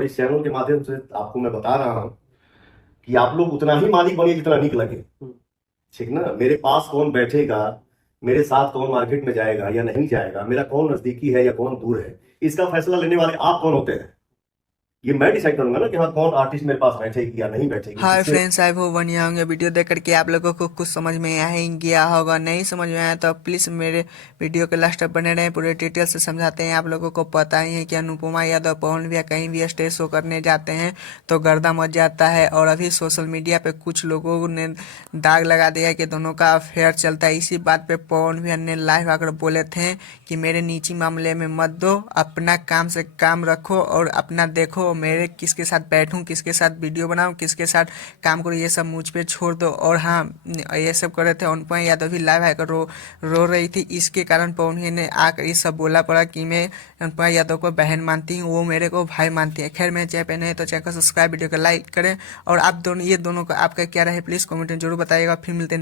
और इस चैनल के माध्यम से आपको मैं बता रहा हूँ कि आप लोग उतना ही मालिक बनिए जितना निक लगे। ठीक ना? मेरे पास कौन बैठेगा, मेरे साथ कौन मार्केट में जाएगा या नहीं जाएगा, मेरा कौन नजदीकी है या कौन दूर है, इसका फैसला लेने वाले आप कौन होते हैं? ये मैं डिसाइड करूंगा ना कि हाँ कौन आर्टिस्ट मेरे पास बैठेगी या नहीं बैठेगी। हाय इससे फ्रेंड्स, आई होप बढ़िया होंगे। वीडियो देख करके आप लोगों को कुछ समझ में आ ही गया होगा। नहीं समझ में आया तो प्लीज़ मेरे वीडियो के लास्ट तक बने रहें, पूरे डिटेल से समझाते हैं। आप लोगों को पता ही है कि अनुपमा यादव, पवन भैया कहीं भी स्टेज शो करने जाते हैं तो गर्दा मच जाता है। और अभी सोशल मीडिया पे कुछ लोगों ने दाग लगा दिया है कि दोनों का अफेयर चलता है। इसी बात पे पवन भैया ने लाइव आकर बोले थे कि मेरे निजी मामले में मत दो, अपना काम से काम रखो और अपना देखो, मेरे किसके साथ बैठूं, किसके साथ वीडियो बनाऊं, किसके साथ काम करो, ये सब मुझ पे छोड़ दो। और हाँ, ये सब कर रहे थे। अनुपमा यादव भी लाइव आकर रो रही थी। इसके कारण पवन भैया ने आकर ये सब बोला पड़ा कि मैं अनुपमा यादव को बहन मानती हूँ, वो मेरे को भाई मानती है। खैर, मैं चैनल पे नहीं तो चैनल को सब्सक्राइब, वीडियो को लाइक करें। और आप दोनों, ये दोनों का आपका क्या रहे प्लीज़ कमेंट में जरूर बताइएगा। फिर मिलते हैं।